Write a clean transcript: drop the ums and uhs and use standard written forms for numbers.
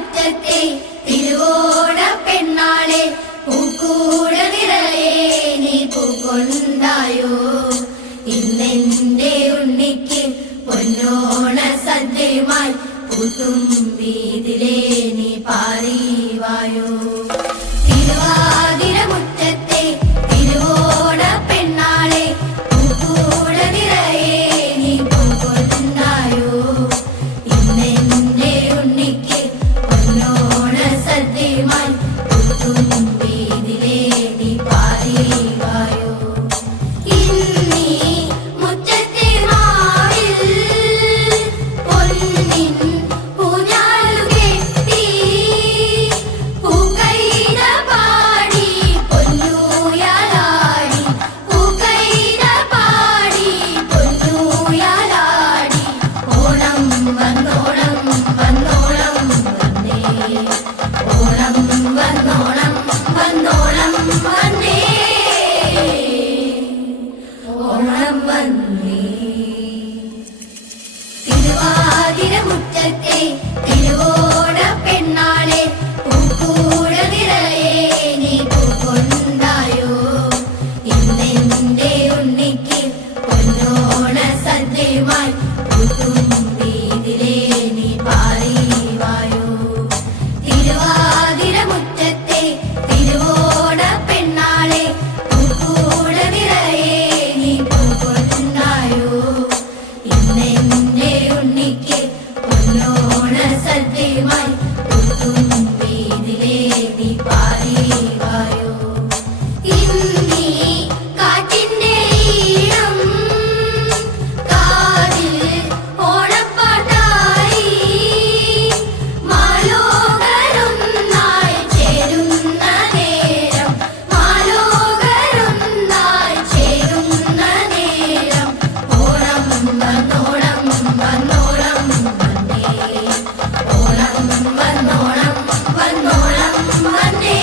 മുറ്റത്തെ തിരുവോണ പെണ്ണാളെ പൂക്കൂട നിറയെ നീ പൂക്കൊണ്ടായോ ഇന്നെന്റെ ഉണ്ണിക്ക് പൊന്നോണ സദ്യയുമായി പൂത്തുമ്പീതിലേ നീ പാറിവായോ തിരുവാതിര മുറ്റത്തെ തിരുവോണ പെണ്ണാളെ പൂക്കൂട നിറയെ നീ പൂക്കൊണ്ടായോ ഇന്നെന്റെ ഉണ്ണിക്ക് പൊന്നോണ സദ്യയുമായി പൂത്തുമ്പീതിലേ നീ പാറിവായോ തിരുവാതിര മുറ്റത്തെ തിരുവോണ പെണ്ണാളെ പൂക്കൂട നിറയെ നീ പൂക്കൊണ്ടായോ ഇന്നെന്റെ ഉണ്ണിക്ക് പൊന്നോണ സദ്യയുമായി പൂത്തുമ്പീതിലേ നീ പാറിവായോ തിരുവാതിര മുറ്റത്തെ തിരുവോണ പെണ്ണാളെ പൂക്കൂട നിറയെ നീ പൂക്കൊണ്ടായോ ഇന്നെന്റെ ഉണ്ണിക്ക് പൊന്നോണ സദ്യയുമായി പൂത്തുമ്പീതിലേ നീ പാറിവായോ ഇന്നീ കാറ്റിന്റെ ഈണം കാതിൽ ഓണപ്പാട്ടായി മാലോകരൊന്നായി ചേരുന്ന നേരം മാലോകരൊന്നായി ചേരുന്ന നേരം ഓണം വന്നോണം വന്നോളം വന്നേ ഓണം വന്നോണം വന്നോളം വന്നേ